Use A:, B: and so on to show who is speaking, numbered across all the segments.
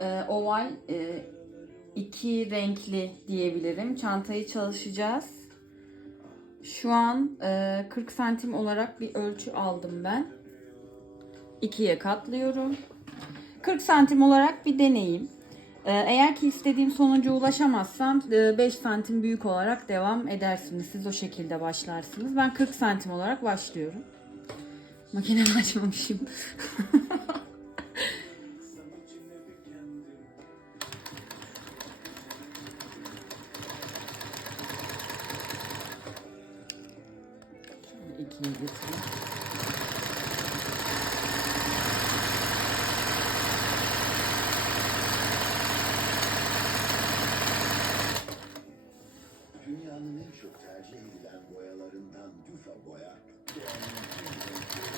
A: Ee, oval e, iki renkli diyebilirim. Çantayı çalışacağız. Şu an e, 40 santim olarak bir ölçü aldım ben. İkiye katlıyorum. 40 santim olarak bir deneyim. Ee, Eğer ki istediğim sonuca ulaşamazsam e, 5 santim büyük olarak devam edersiniz. Siz o şekilde başlarsınız. Ben 40 santim olarak başlıyorum. Makinemi açmamışım. İkiye getireyim.
B: Dünyanın en çok tercih edilen boyalarından Dufa boya. Bu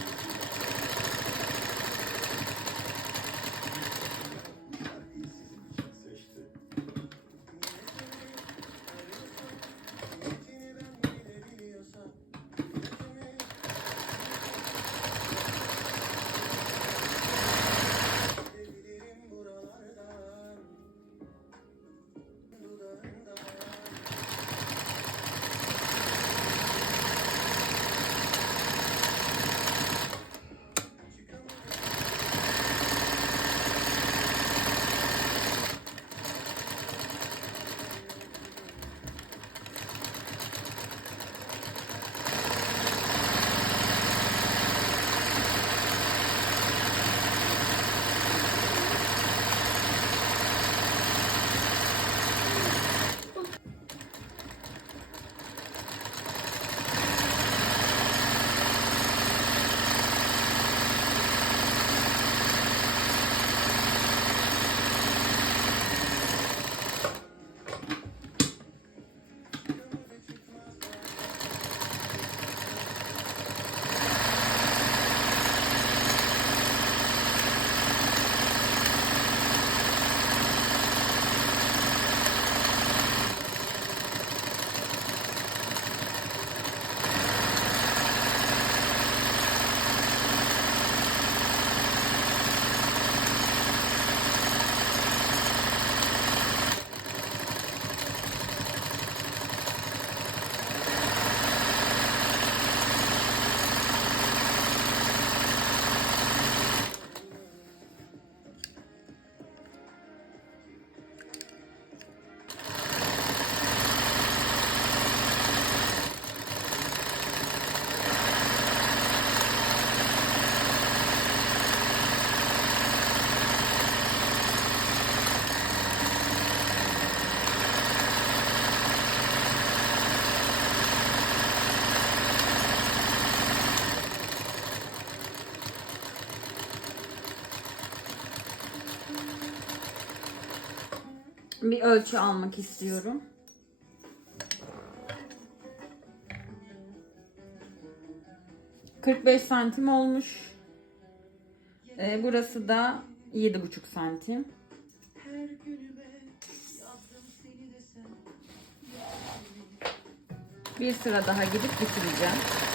A: Bir ölçü almak istiyorum. ...45 santim olmuş. Ee, burası da 7,5 santim. Bir sıra daha gidip bitireceğim.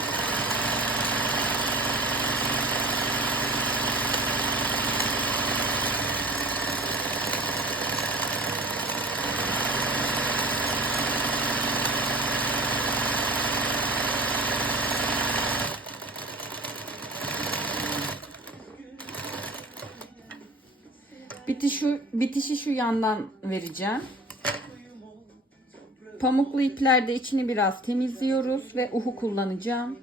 A: Bitişi, bitişi şu yandan vereceğim. Pamuklu iplerde içini biraz temizliyoruz ve uhu kullanacağım.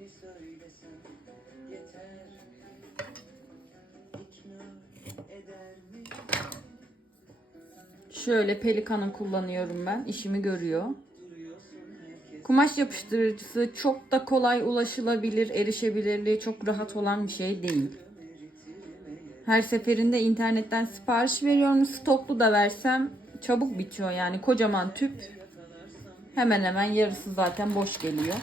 A: Şöyle pelikanı kullanıyorum ben. İşimi görüyor. Kumaş yapıştırıcısı çok da kolay ulaşılabilir, erişebilirliği çok rahat olan bir şey değil. Her seferinde internetten sipariş veriyorum. Stoklu da versem çabuk bitiyor yani. Kocaman tüp hemen hemen yarısı zaten boş geliyor.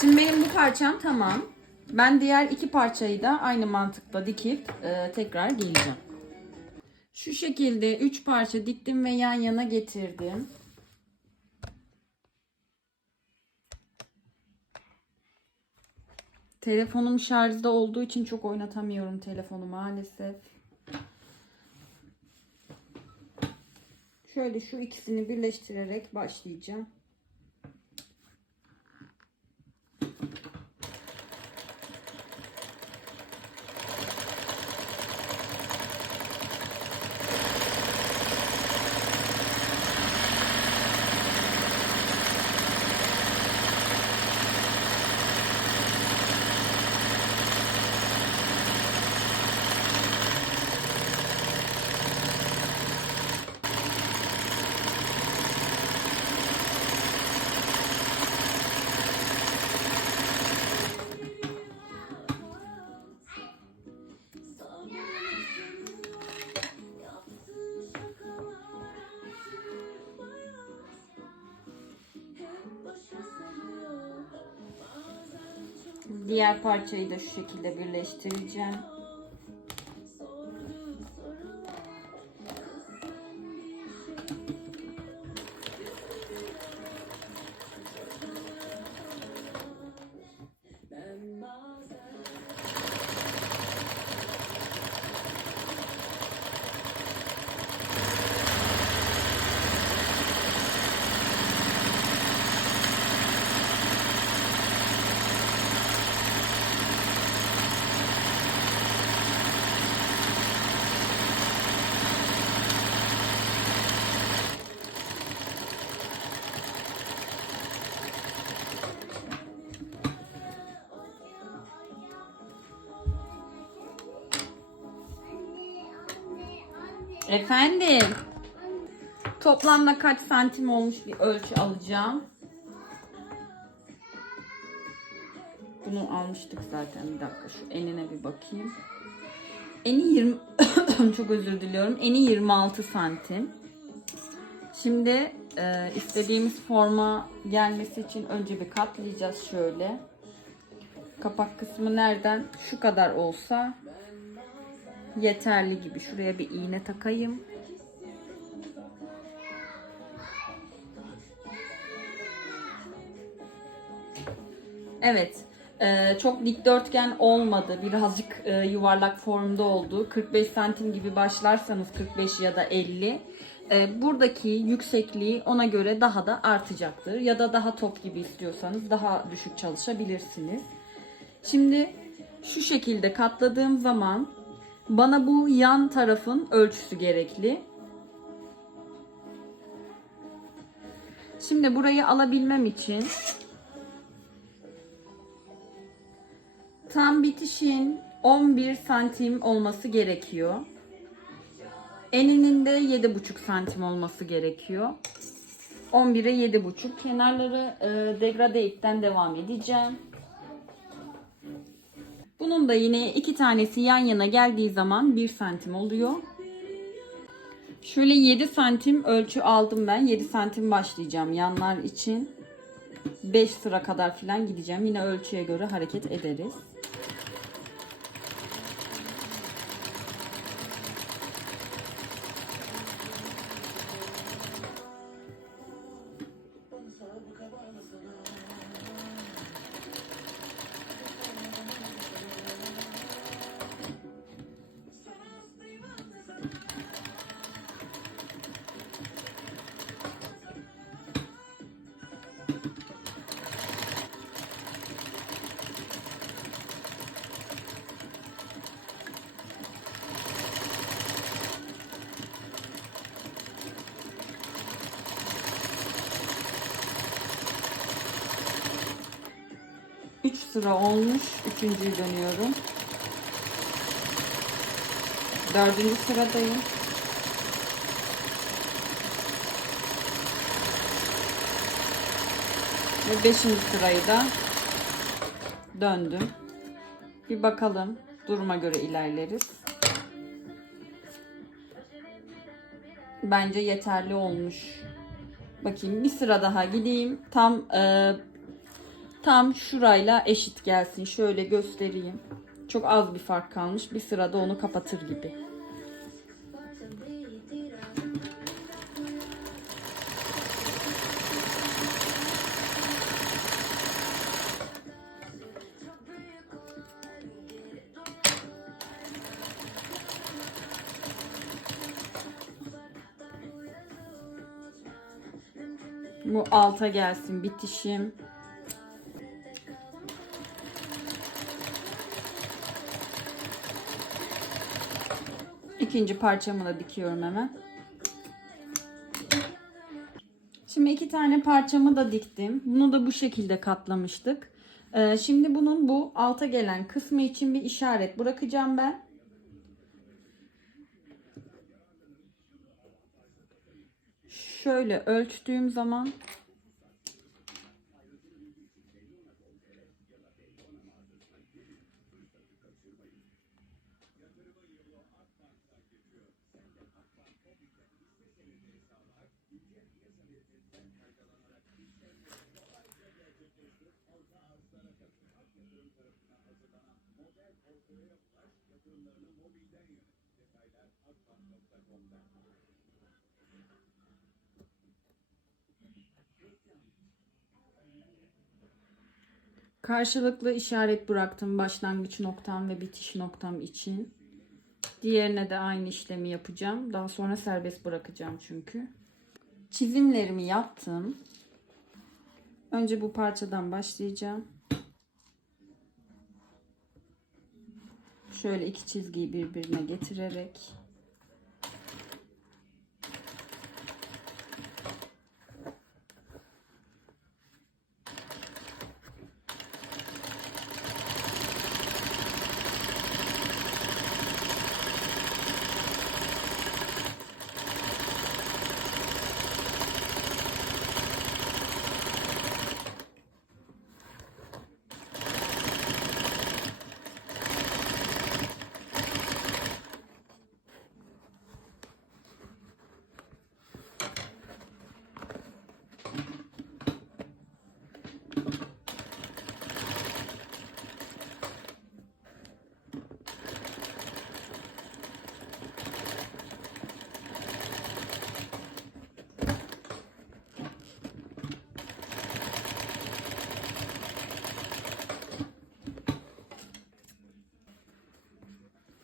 A: Şimdi benim bu parçam tamam. Ben diğer iki parçayı da aynı mantıkla dikip e, tekrar giyeceğim. Şu şekilde 3 parça diktim ve yan yana getirdim. Telefonum şarjda olduğu için çok oynatamıyorum telefonu maalesef. Şöyle şu ikisini birleştirerek başlayacağım. Diğer parçayı da şu şekilde birleştireceğim. Efendim. Toplamda kaç santim olmuş bir ölçü alacağım. Bunu almıştık zaten. Bir dakika şu enine bir bakayım. Eni 20 çok özür diliyorum. Eni 26 santim. Şimdi e, istediğimiz forma gelmesi için önce bir katlayacağız şöyle. Kapak kısmı nereden? Şu kadar olsa yeterli gibi. Şuraya bir iğne takayım. Evet. Ee, çok dikdörtgen olmadı. Birazcık e, yuvarlak formda oldu. 45 santim gibi başlarsanız 45 ya da 50. e, buradaki yüksekliği ona göre daha da artacaktır. Ya da daha top gibi istiyorsanız daha düşük çalışabilirsiniz. Şimdi şu şekilde katladığım zaman bana bu yan tarafın ölçüsü gerekli. Şimdi burayı alabilmem için tam bitişin 11 santim olması gerekiyor. Eninin de 7,5 santim olması gerekiyor. 11'e 7,5. Kenarları e, degrade ipten devam edeceğim. Bunun da yine iki tanesi yan yana geldiği zaman 1 santim oluyor. Şöyle 7 santim ölçü aldım ben. 7 santim başlayacağım yanlar için. 5 sıra kadar falan gideceğim. Yine ölçüye göre hareket ederiz. Sıra olmuş. Üçüncüyü dönüyorum. Dördüncü sıradayım. Ve beşinci sırayı da döndüm. Bir bakalım. Duruma göre ilerleriz. Bence yeterli olmuş. Bakayım bir sıra daha gideyim. Tam e, tam şurayla eşit gelsin. Şöyle göstereyim. Çok az bir fark kalmış. Bir sırada onu kapatır gibi. Bu alta gelsin bitişim. İkinci parçamı da dikiyorum hemen. Şimdi iki tane parçamı da diktim. Bunu da bu şekilde katlamıştık. Ee, şimdi bunun bu alta gelen kısmı için bir işaret bırakacağım ben. Şöyle ölçtüğüm zaman Karşılıklı işaret bıraktım başlangıç noktam ve bitiş noktam için. Diğerine de aynı işlemi yapacağım. Daha sonra serbest bırakacağım çünkü. Çizimlerimi yaptım. Önce bu parçadan başlayacağım. Şöyle iki çizgiyi birbirine getirerek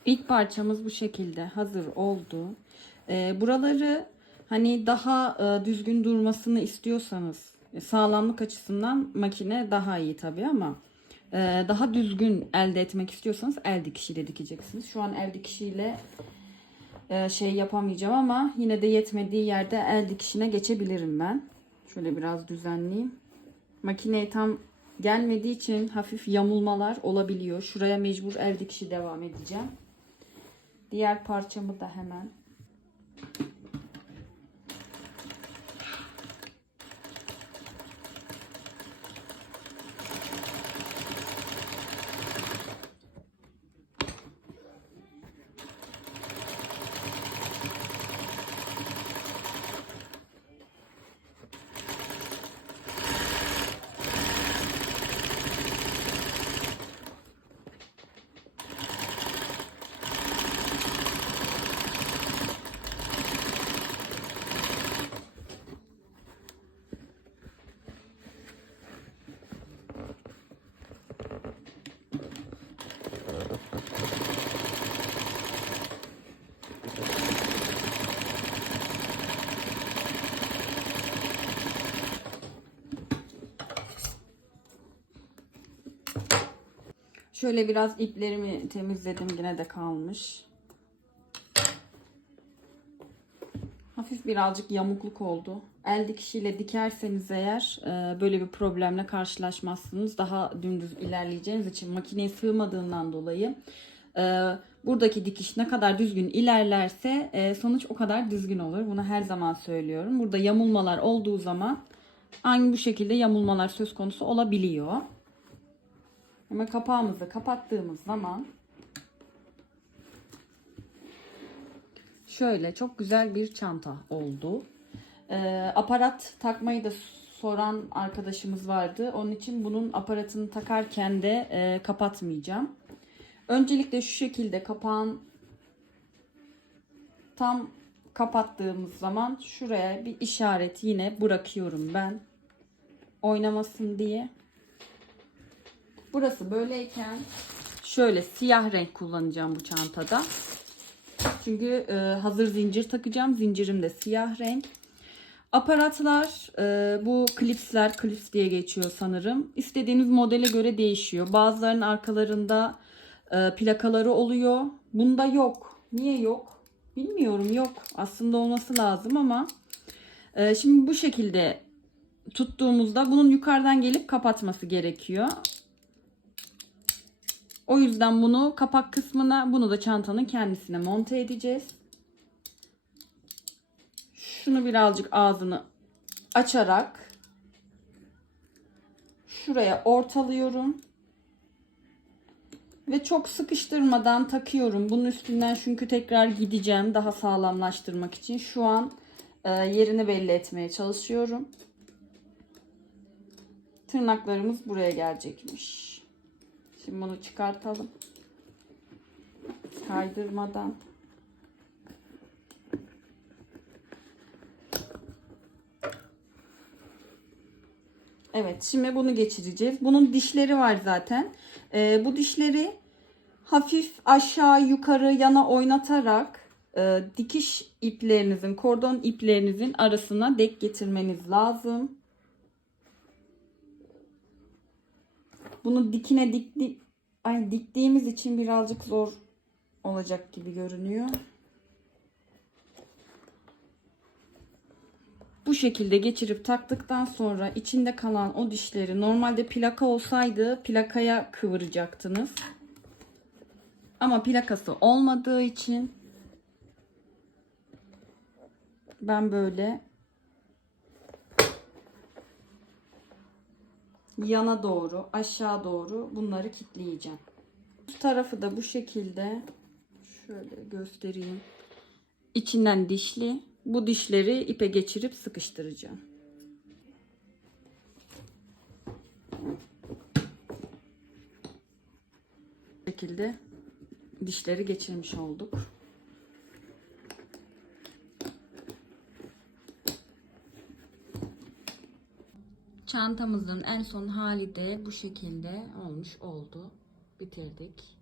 A: İlk parçamız bu şekilde hazır oldu. Ee, buraları hani daha e, düzgün durmasını istiyorsanız e, sağlamlık açısından makine daha iyi tabii ama e, daha düzgün elde etmek istiyorsanız el dikişiyle dikeceksiniz. Şu an el dikişiyle e, şey yapamayacağım ama yine de yetmediği yerde el dikişine geçebilirim ben. Şöyle biraz düzenleyeyim. Makineye tam gelmediği için hafif yamulmalar olabiliyor. Şuraya mecbur el dikişi devam edeceğim. Diğer parçamı da hemen Şöyle biraz iplerimi temizledim. Yine de kalmış. Hafif birazcık yamukluk oldu. El dikişiyle dikerseniz eğer e, böyle bir problemle karşılaşmazsınız. Daha dümdüz ilerleyeceğiniz için makineye sığmadığından dolayı e, buradaki dikiş ne kadar düzgün ilerlerse e, sonuç o kadar düzgün olur. Bunu her zaman söylüyorum. Burada yamulmalar olduğu zaman aynı bu şekilde yamulmalar söz konusu olabiliyor. Ama kapağımızı kapattığımız zaman şöyle çok güzel bir çanta oldu. Ee, aparat takmayı da soran arkadaşımız vardı. Onun için bunun aparatını takarken de e, kapatmayacağım. Öncelikle şu şekilde kapağın tam kapattığımız zaman şuraya bir işaret yine bırakıyorum ben. Oynamasın diye. Burası böyleyken şöyle siyah renk kullanacağım bu çantada. Çünkü e, hazır zincir takacağım. Zincirim de siyah renk. Aparatlar, e, bu klipsler, klips diye geçiyor sanırım. İstediğiniz modele göre değişiyor. Bazılarının arkalarında e, plakaları oluyor. Bunda yok. Niye yok? Bilmiyorum yok. Aslında olması lazım ama şimdi bu şekilde tuttuğumuzda bunun yukarıdan gelip kapatması gerekiyor. O yüzden bunu kapak kısmına, bunu da çantanın kendisine monte edeceğiz. Şunu birazcık ağzını açarak şuraya ortalıyorum. Ve çok sıkıştırmadan takıyorum. Bunun üstünden çünkü tekrar gideceğim daha sağlamlaştırmak için. Şu an e, yerini belli etmeye çalışıyorum. Tırnaklarımız buraya gelecekmiş. Şimdi bunu çıkartalım. Kaydırmadan. Evet şimdi bunu geçireceğiz. Bunun dişleri var zaten. Ee, bu dişleri hafif aşağı yukarı yana oynatarak e, dikiş iplerinizin kordon iplerinizin arasına dek getirmeniz lazım. Bunu dikine dikti ay diktiğimiz için birazcık zor olacak gibi görünüyor. Bu şekilde geçirip taktıktan sonra içinde kalan o dişleri normalde plaka olsaydı plakaya kıvıracaktınız. Ama plakası olmadığı için ben böyle yana doğru, aşağı doğru bunları kitleyeceğim. Üst tarafı da bu şekilde şöyle göstereyim. İçinden dişli. Bu dişleri ipe geçirip sıkıştıracağım. Bu şekilde dişleri geçirmiş olduk. Çantamızın en son hali de bu şekilde olmuş oldu. Bitirdik.